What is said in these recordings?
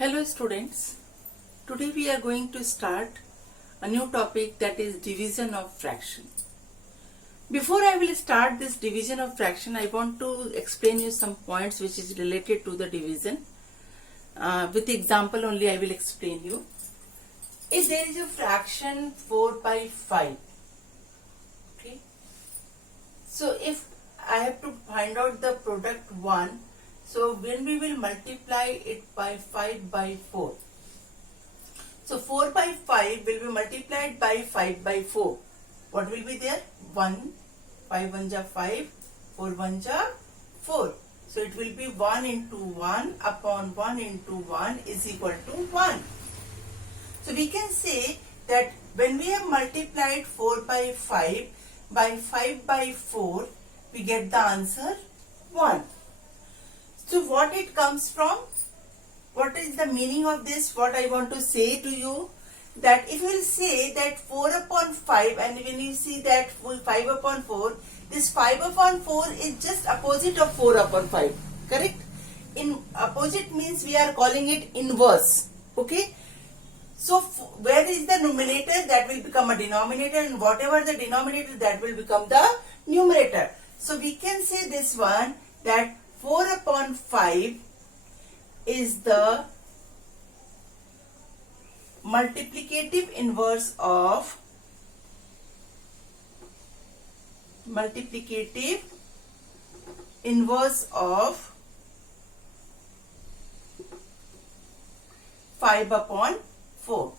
Hello students, today we are going to start a new topic, that is division of fraction. Before I will start this division of fraction, I want to explain you some points which is related to the division. With example only I will explain you. If there is a fraction 4 by 5, okay, so if I have to find out the product 1, so when we will multiply it by 5 by 4. So 4 by 5 will be multiplied by 5 by 4. What will be there? 1, 5 1 ja 5, 4 1 ja 4. So it will be 1 into 1 upon 1 into 1 is equal to 1. So we can say that when we have multiplied 4 by 5 by 4, we get the answer 1. So what it comes from? What is the meaning of this? What I want to say to you, that if you will say that 4 upon 5, and when you see that 5 upon 4, this 5 upon 4 is just opposite of 4 upon 5, correct? In opposite means we are calling it inverse, okay? So where is the numerator, that will become a denominator, and whatever the denominator, that will become the numerator. So we can say this one, that 4 upon 5 is the multiplicative inverse of 5 upon 4.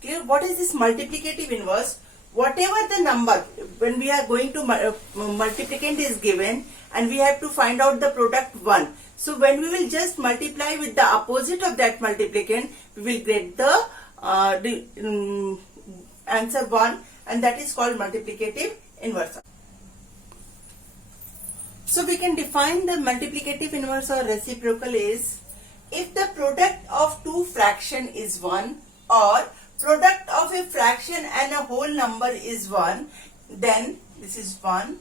Clear? What is this multiplicative inverse? Whatever the number, when we are going to multiplicand is given and we have to find out the product 1. So when we will just multiply with the opposite of that multiplicand, we will get the answer 1, and that is called multiplicative inverse. So we can define the multiplicative inverse or reciprocal is, if the product of two fraction is 1, or product of a fraction and a whole number is 1, then this is 1,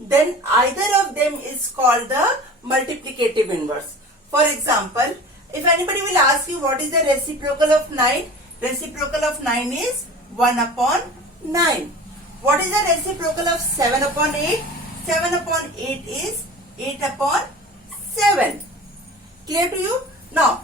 then either of them is called the multiplicative inverse. For example, if anybody will ask you what is the reciprocal of 9, reciprocal of 9 is 1 upon 9. What is the reciprocal of 7 upon 8? 7 upon 8 is 8 upon 7. Clear to you? Now,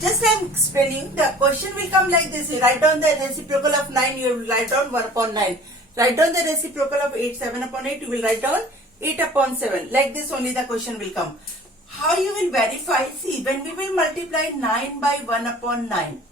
just I am explaining, the question will come like this. You write down the reciprocal of 9, you will write down 1 upon 9. Write down the reciprocal of 8, 7 upon 8, you will write down 8 upon 7. Like this only the question will come. How you will verify? See, when we will multiply 9 by 1 upon 9,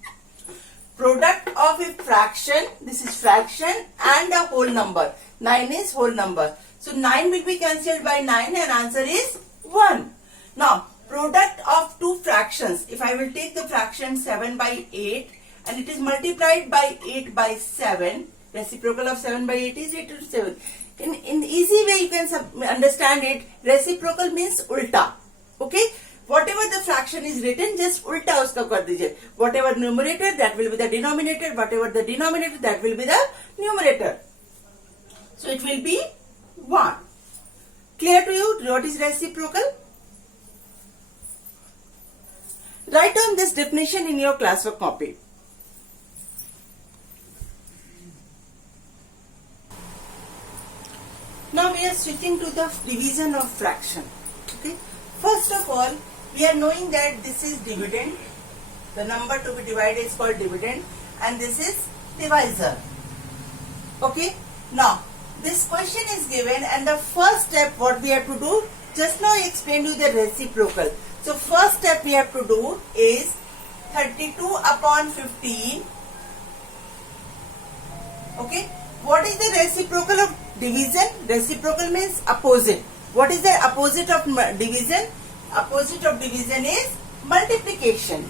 product of a fraction, this is fraction, and a whole number. 9 is whole number. So 9 will be cancelled by 9 and answer is 1. Now, product of two fractions, if I will take the fraction 7 by 8 and it is multiplied by 8 by 7, reciprocal of 7 by 8 is 8 to 7. In easy way you can understand it, reciprocal means ulta, okay? Whatever the fraction is written, just ulta uska kar dijiye. Whatever numerator, that will be the denominator, whatever the denominator, that will be the numerator. So it will be 1. Clear to you what is reciprocal? Write down this definition in your classwork copy. Now we are switching to the division of fraction. Okay. First of all, we are knowing that this is dividend. The number to be divided is called dividend, and this is divisor. Okay. Now this question is given, and the first step what we have to do, just now I explained you the reciprocal. So first step we have to do is 32 upon 15. Okay. What is the reciprocal of division? Reciprocal means opposite. What is the opposite of division? Opposite of division is multiplication.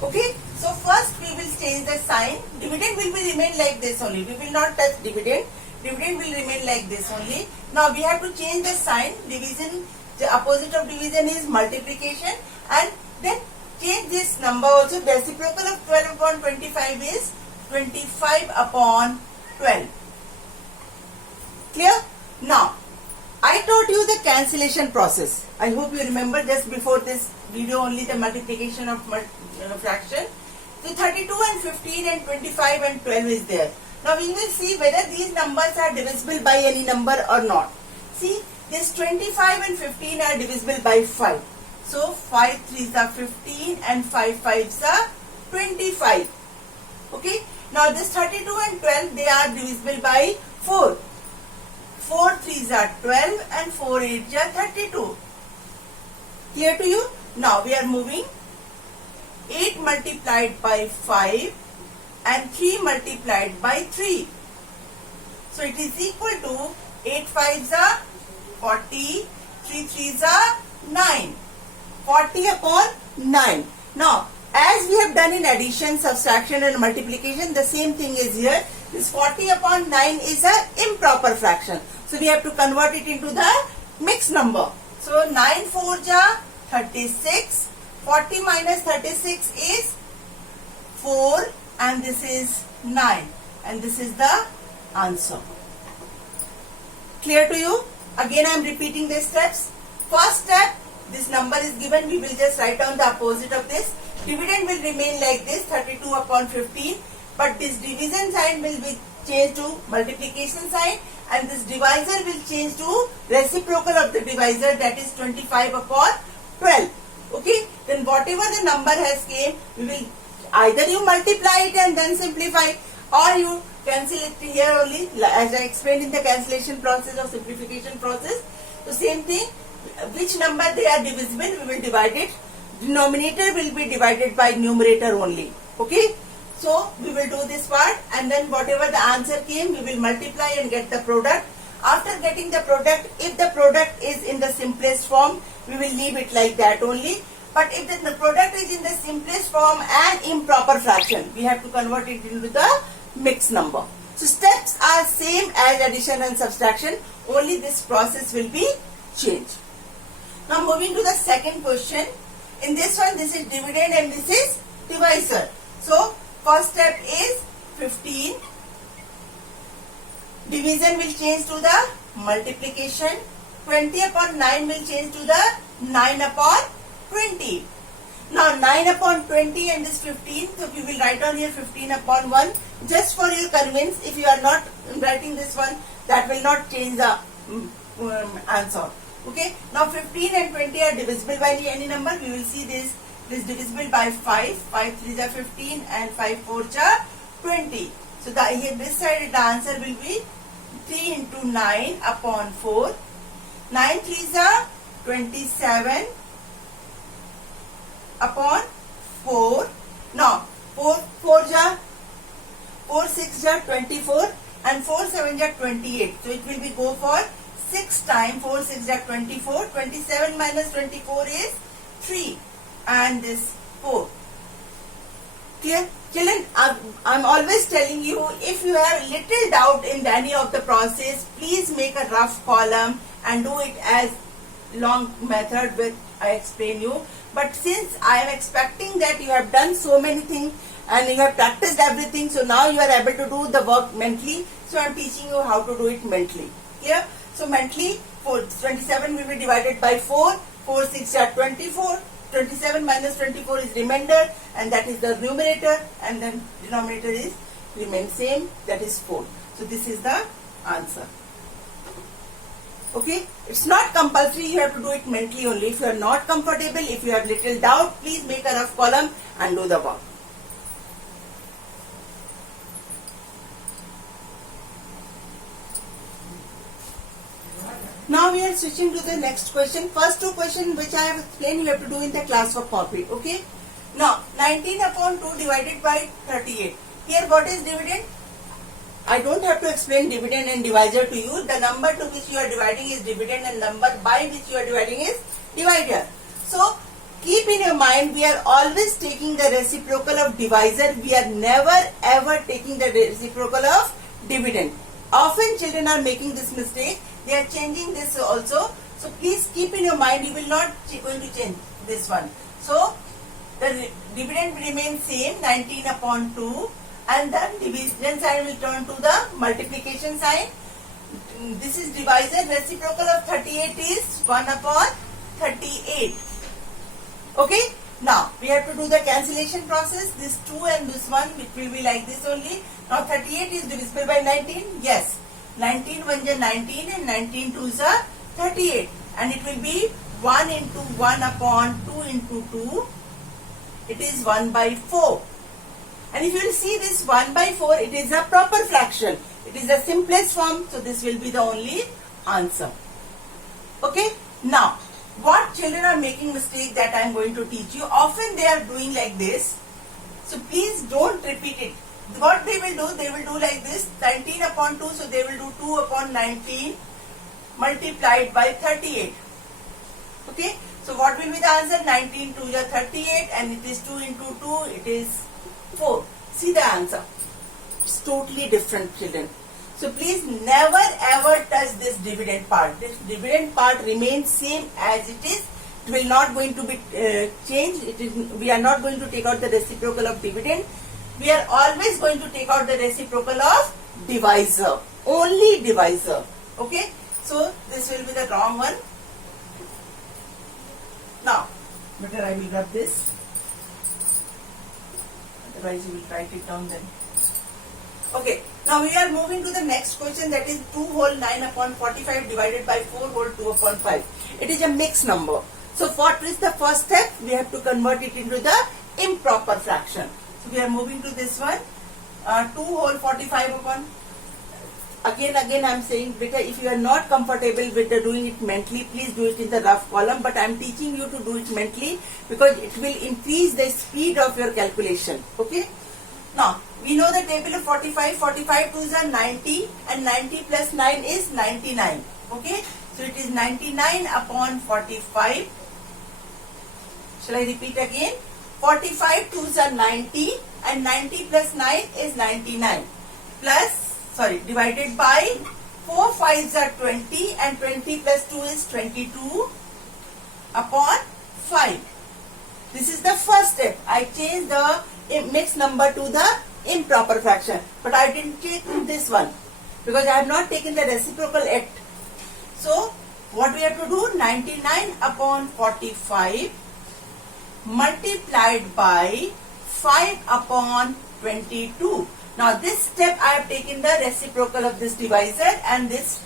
Okay. So first we will change the sign. Dividend will be remain like this only. We will not touch dividend. Dividend will remain like this only. Now we have to change the sign. Division, the opposite of division is multiplication, and then change this number also. Reciprocal of 12 upon 25 is 25 upon 12. Clear? Now I taught you the cancellation process. I hope you remember just before this video only the multiplication of fraction. The 32 and 15 and 25 and 12 is there. Now we will see whether these numbers are divisible by any number or not. See, this 25 and 15 are divisible by 5. So 5 3s are 15 and 5 5s are 25. Okay. Now this 32 and 12 they are divisible by 4. 4 3s are 12 and 4 8s are 32. Clear to you? Now we are moving 8 multiplied by 5 and 3 multiplied by 3. So it is equal to 8 5s are 40, 3 3s are 9. 40 upon 9. Now as we have done in addition, subtraction and multiplication, the same thing is here. This 40 upon 9 is an improper fraction. So we have to convert it into the mixed number. So 9 4s are 36. 40 minus 36 is 4 and this is 9. And this is the answer. Clear to you? Again I am repeating the steps. First step, this number is given. We will just write down the opposite of this. Dividend will remain like this, 32 upon 15, but this division sign will be changed to multiplication sign and this divisor will change to reciprocal of the divisor, that is 25 upon 12. Okay, then whatever the number has came, we will either you multiply it and then simplify, or you cancel it here only, as I explained in the cancellation process or simplification process. So same thing, which number they are divisible, we will divide it. Denominator will be divided by numerator only. Okay. So we will do this part and then whatever the answer came, we will multiply and get the product. After getting the product, if the product is in the simplest form, we will leave it like that only. But if the product is in the simplest form and improper fraction, we have to convert it into the mixed number. So steps are same as addition and subtraction, only this process will be changed. Now moving to the second question. In this one, this is dividend and this is divisor. So first step is 15. Division will change to the multiplication. 20 upon 9 will change to the 9 upon 20. Now 9 upon 20 and this 15. So we will write down here 15 upon 1. Just for your convenience, if you are not writing this one, that will not change the answer. Okay. Now 15 and 20 are divisible by any number. We will see this. This is divisible by 5. 5 3s are 15 and 5 4s are 20. So here this side the answer will be 3 into 9 upon 4. 9 3s are 27 upon 4. Now 4 4s are 4 6s are 24 and 4 7s are 28. So it will be go for 6 times 4 6 are 24. 27 minus 24 is 3 and this 4. Clear? Children, I'm always telling you, if you have little doubt in any of the process, please make a rough column and do it as long method which I explain you. But since I am expecting that you have done so many things and you have practiced everything, so now you are able to do the work mentally. So I am teaching you how to do it mentally. Clear? So mentally, 27 will be divided by 4. 4 6 are 24. 27 minus 24 is remainder and that is the numerator, and then denominator is remain same, that is 4. So this is the answer. Okay, it's not compulsory, you have to do it mentally only. If you are not comfortable, if you have little doubt, please make a rough column and do the work. Now we are switching to the next question. First two questions which I have explained, you have to do in the class work copy. Okay. Now 19 upon 2 divided by 38. Here what is dividend? I don't have to explain dividend and divisor to you. The number to which you are dividing is dividend and number by which you are dividing is divisor. So keep in your mind, we are always taking the reciprocal of divisor. We are never ever taking the reciprocal of dividend. Often children are making this mistake. They are changing this also. So please keep in your mind, you will not going to change this one. So the dividend will remain same, 19 upon 2, and then division sign will turn to the multiplication sign. this is divisor, reciprocal of 38 is 1 upon 38. Okay, now we have to do the cancellation process. This 2 and this 1, it will be like this only. Now 38 is divisible by 19. Yes, 19 1 is 19 and 19 2 is 38. And it will be 1 into 1 upon 2 into 2. It is 1 by 4. And if you will see this 1 by 4, it is a proper fraction. It is the simplest form, so this will be the only answer. Okay, now what children are making mistake that I am going to teach you. Often they are doing like this. So please don't repeat it. What they will do like this, 19 upon 2, so they will do 2 upon 19 multiplied by 38. Okay, so what will be the answer? 19 2 is 38 and it is 2 into 2, it is 4. See the answer. It's totally different, children. So please never ever touch this dividend part. This dividend part remains same as it is. It will not going to be changed. We are not going to take out the reciprocal of dividend. We are always going to take out the reciprocal of divisor. Only divisor. Okay. So this will be the wrong one. Now, better I will rub this. Otherwise you will write it down then. Okay, now we are moving to the next question, that is 2 whole 9 upon 45 divided by 4 whole 2 upon 5. It is a mixed number. So what is the first step? We have to convert it into the improper fraction. So we are moving to this one. 2 whole 45 upon. Again I am saying, beta, if you are not comfortable with doing it mentally, please do it in the rough column. But I am teaching you to do it mentally because it will increase the speed of your calculation. Okay. Now, we know the table of 45. 45 2s are 90 and 90 plus 9 is 99. Okay. So, it is 99 upon 45. Shall I repeat again? 45 2s are 90 and 90 plus 9 is 99. Divided by 4 5s are 20 and 20 plus 2 is 22 upon 5. This is the first step. I changed the mixed number to the improper fraction, but I didn't take this one because I have not taken the reciprocal yet. So what we have to do, 99 upon 45 multiplied by 5 upon 22. Now this step I have taken the reciprocal of this divisor and this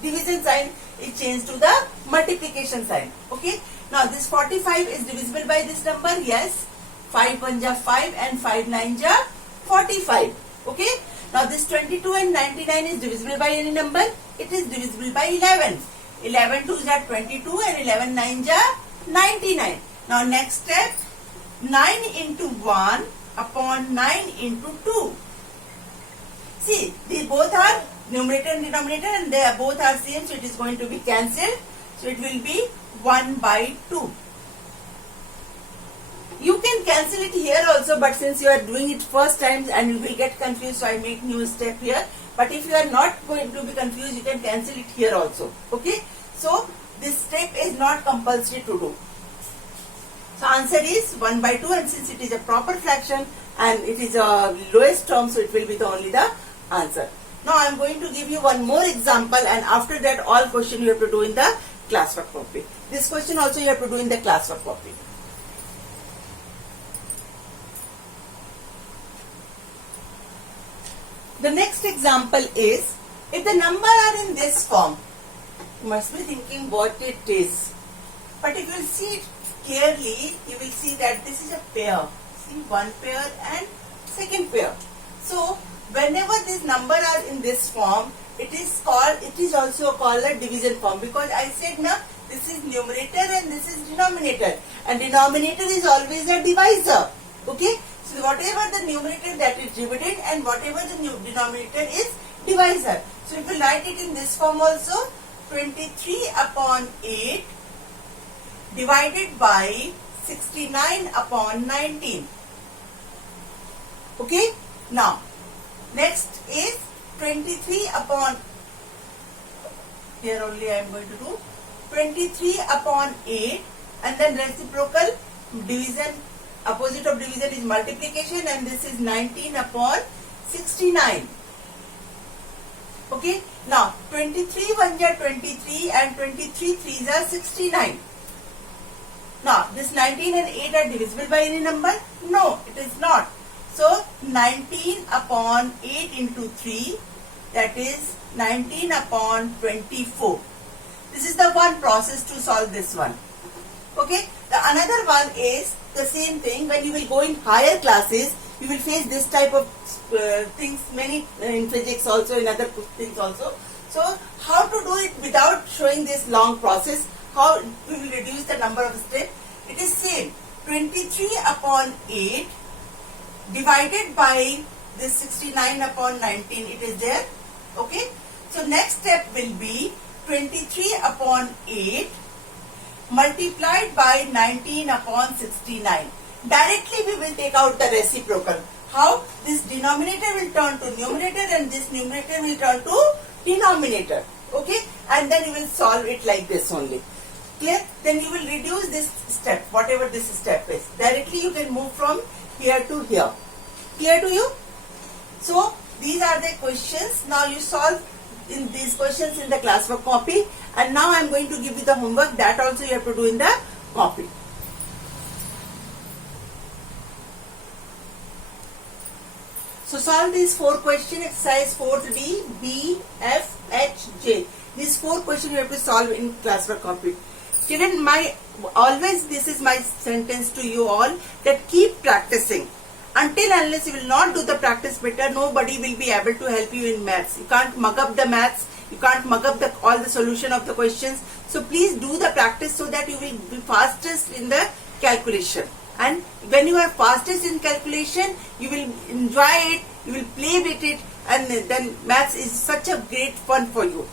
division sign is changed to the multiplication sign. Okay. Now this 45 is divisible by this number. Yes. 5 1s are 5 and 5 9s are 45. Okay. Now this 22 and 99 is divisible by any number. It is divisible by 11. 11 2s are 22 and 11 9s are 99. Now next step, 9 into 1 upon 9 into 2. See, these both are numerator and denominator and they are both are same, so it is going to be cancelled. So it will be 1 by 2. You can cancel it here also, but since you are doing it first time and you will get confused, so I make new step here. But if you are not going to be confused, you can cancel it here also. Okay. So this step is not compulsory to do. So answer is 1 by 2, and since it is a proper fraction and it is a lowest term, so it will be the only the answer. Now I am going to give you one more example, and after that all question you have to do in the classwork copy. This question also you have to do in the classwork copy. The next example is, if the number are in this form, you must be thinking what it is. But if you see it clearly, you will see that this is a pair. See, one pair and second pair. So whenever these number are in this form, it is also called a division form, because I said now this is numerator and this is denominator, and denominator is always a divisor. Okay. So whatever the numerator, that is dividend, and whatever the denominator is divisor. So if you write it in this form also, 23 upon 8 divided by 69 upon 19. Okay. Now next is 23 upon, here only I am going to do 23 upon 8, and then reciprocal division, opposite of division is multiplication, and this is 19 upon 69. Okay, now 23 ones are 23 and 23 threes are 69. Now this 19 and 8 are divisible by any number? No, it is not. So 19 upon 8 into 3, that is 19 upon 24. This is the one process to solve this one. Okay, the another one is the same thing. When you will go in higher classes, you will face this type of things, many in physics also, in other things also. So how to do it without showing this long process? How we will reduce the number of steps? It is same. 23 upon 8 divided by this 69 upon 19. It is there. Okay. So next step will be 23 upon 8 multiplied by 19 upon 69. Directly we will take out the reciprocal. How? This denominator will turn to numerator and this numerator will turn to denominator. Okay, and then you will solve it like this only. Clear? Then you will reduce this step, whatever this step is. Directly you can move from here to here. Clear to you? So these are the questions. Now you solve in these questions in the classwork copy, and now I am going to give you the homework. That also you have to do in the copy. So solve these 4 questions, exercise 4th D, B, F, H, J. These 4 questions you have to solve in classwork copy. Children, always this is my sentence to you all, that keep practicing. Until unless you will not do the practice better, nobody will be able to help you in maths. You can't mug up the maths, you can't mug up all the solution of the questions. So please do the practice so that you will be fastest in the calculation. And when you are fastest in calculation, you will enjoy it, you will play with it, and then maths is such a great fun for you.